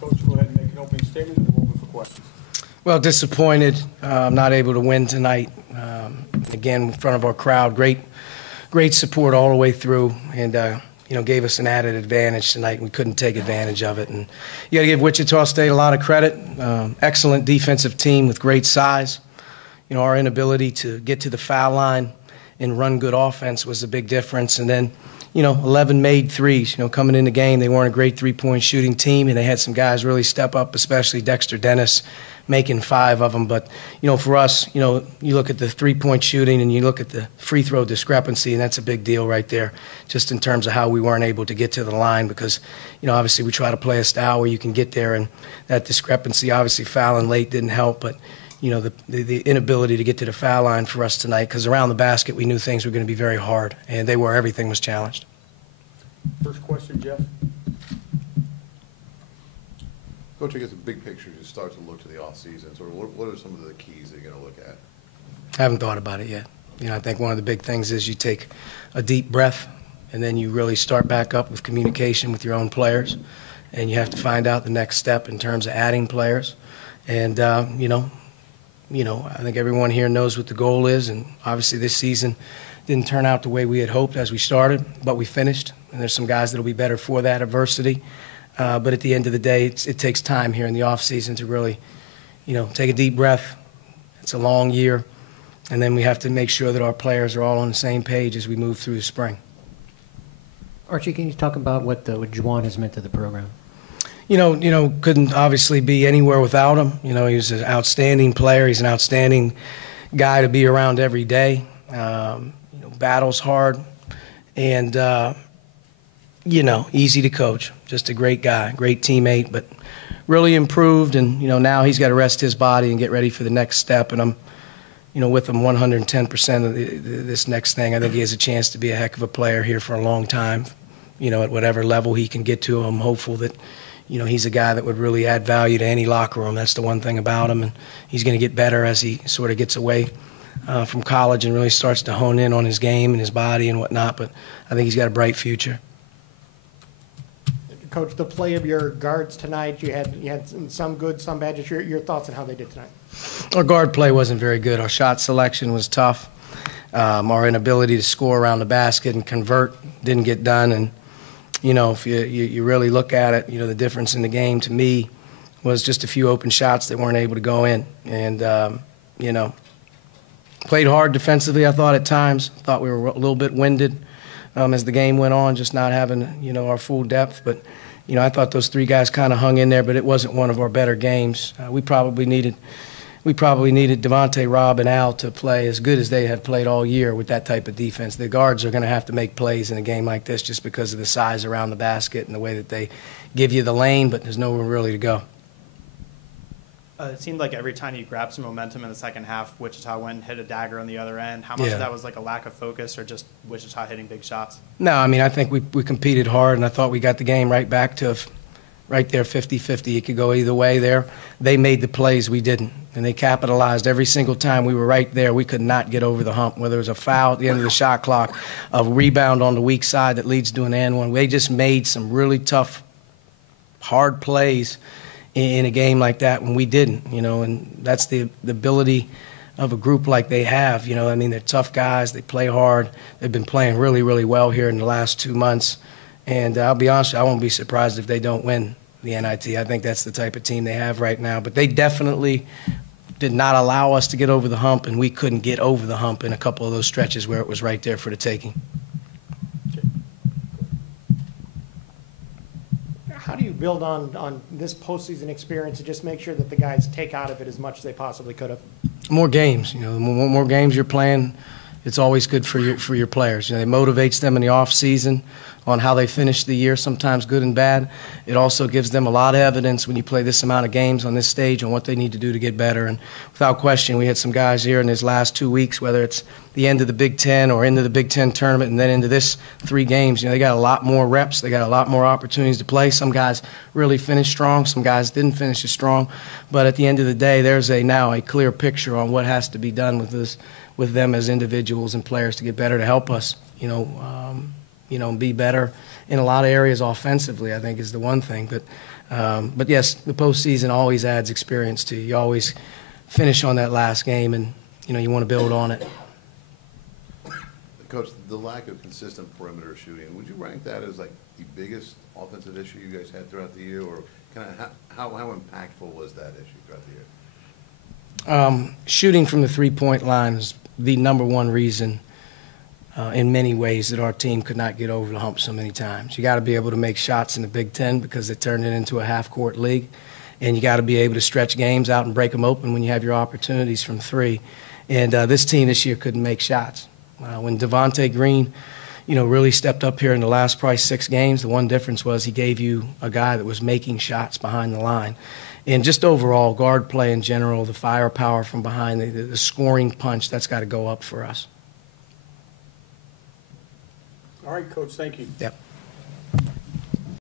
Coach, go ahead and make an opening statement and we'll open for questions. Well, disappointed. Not able to win tonight. Again, in front of our crowd, great support all the way through, and gave us an added advantage tonight, and we couldn't take advantage of it. And you got to give Wichita State a lot of credit. Excellent defensive team with great size. Our inability to get to the foul line and run good offense was a big difference. And then 11 made threes. Coming in the game, they weren't a great three-point shooting team, and they had some guys really step up, especially Dexter Dennis, making 5 of them. But, for us, you look at the three-point shooting and you look at the free throw discrepancy, and that's a big deal right there, just in terms of how we weren't able to get to the line because, obviously we try to play a style where you can get there, and that discrepancy, obviously fouling late didn't help, but the inability to get to the foul line for us tonight, because around the basket we knew things were going to be very hard, and they were. Everything was challenged. First question, Jeff. Coach, I guess the big picture just starts to look to the offseason. So what are some of the keys that you're going to look at? I haven't thought about it yet. I think one of the big things is you take a deep breath, and then you really start back up with communication with your own players, and you have to find out the next step in terms of adding players. And, I think everyone here knows what the goal is, and obviously this season didn't turn out the way we had hoped as we started, but we finished, and there's some guys that will be better for that adversity. But at the end of the day, it takes time here in the offseason to really, take a deep breath. It's a long year, and then we have to make sure that our players are all on the same page as we move through the spring. Archie, can you talk about what Jiwon has meant to the program? Couldn't obviously be anywhere without him. He was an outstanding player. He's an outstanding guy to be around every day. Battles hard, and easy to coach. Just a great guy, great teammate, but really improved. And now he's got to rest his body and get ready for the next step. And I'm, with him 110% of this next thing. I think he has a chance to be a heck of a player here for a long time. At whatever level he can get to, I'm hopeful that. He's a guy that would really add value to any locker room. That's the one thing about him, and he's going to get better as he sort of gets away from college and really starts to hone in on his game and his body and whatnot. But I think he's got a bright future. Coach, the play of your guards tonight, you had some good, some bad. Just your thoughts on how they did tonight. Our guard play wasn't very good. Our shot selection was tough. Our inability to score around the basket and convert didn't get done. And if you really look at it, the difference in the game to me was just a few open shots that weren't able to go in. And, played hard defensively, I thought, at times. Thought we were a little bit winded as the game went on, just not having, our full depth. But, I thought those 3 guys kind of hung in there, but it wasn't one of our better games. We probably needed Devontae, Rob, and Al to play as good as they have played all year with that type of defense. The guards are going to have to make plays in a game like this just because of the size around the basket and the way that they give you the lane, but there's nowhere really to go. It seemed like every time you grabbed some momentum in the second half, Wichita went and hit a dagger on the other end. How much of that was like a lack of focus or just Wichita hitting big shots? No, I think we competed hard, and I thought we got the game right back to right there 50-50. It could go either way there. They made the plays, we didn't. And they capitalized every single time we were right there. We could not get over the hump, whether it was a foul at the end of the shot clock, a rebound on the weak side that leads to an and one. They just made some really tough, hard plays in a game like that when we didn't, and that's the ability of a group like they have. They're tough guys. They play hard. They've been playing really, really well here in the last 2 months. And I'll be honest, I won't be surprised if they don't win the NIT. I think that's the type of team they have right now. But they definitely did not allow us to get over the hump, and we couldn't get over the hump in a couple of those stretches where it was right there for the taking. How do you build on this postseason experience to just make sure that the guys take out of it as much as they possibly could have? More games. The more games you're playing, it's always good for your players. It motivates them in the off season on how they finish the year, sometimes good and bad. It also gives them a lot of evidence when you play this amount of games on this stage on what they need to do to get better. And without question, we had some guys here in these last 2 weeks, whether it's the end of the Big Ten or into the Big Ten tournament and then into this 3 games. They got a lot more reps. They got a lot more opportunities to play. Some guys really finished strong. Some guys didn't finish as strong. But at the end of the day, there's now a clear picture on what has to be done with them as individuals and players to get better to help us, and be better in a lot of areas offensively, I think is the one thing. But yes, the postseason always adds experience to you. You always finish on that last game, and, you want to build on it. Coach, the lack of consistent perimeter shooting, would you rank that as like the biggest offensive issue you guys had throughout the year, or kind of how impactful was that issue throughout the year? Shooting from the three-point line is the number one reason in many ways that our team could not get over the hump so many times. You got to be able to make shots in the Big Ten because they turned it into a half-court league, and you got to be able to stretch games out and break them open when you have your opportunities from three. And this team this year couldn't make shots. When Devontae Green, really stepped up here in the last probably 6 games, the one difference was he gave you a guy that was making shots behind the line. And just overall, guard play in general, the firepower from behind, the scoring punch, that's got to go up for us. All right, Coach, thank you. Yep.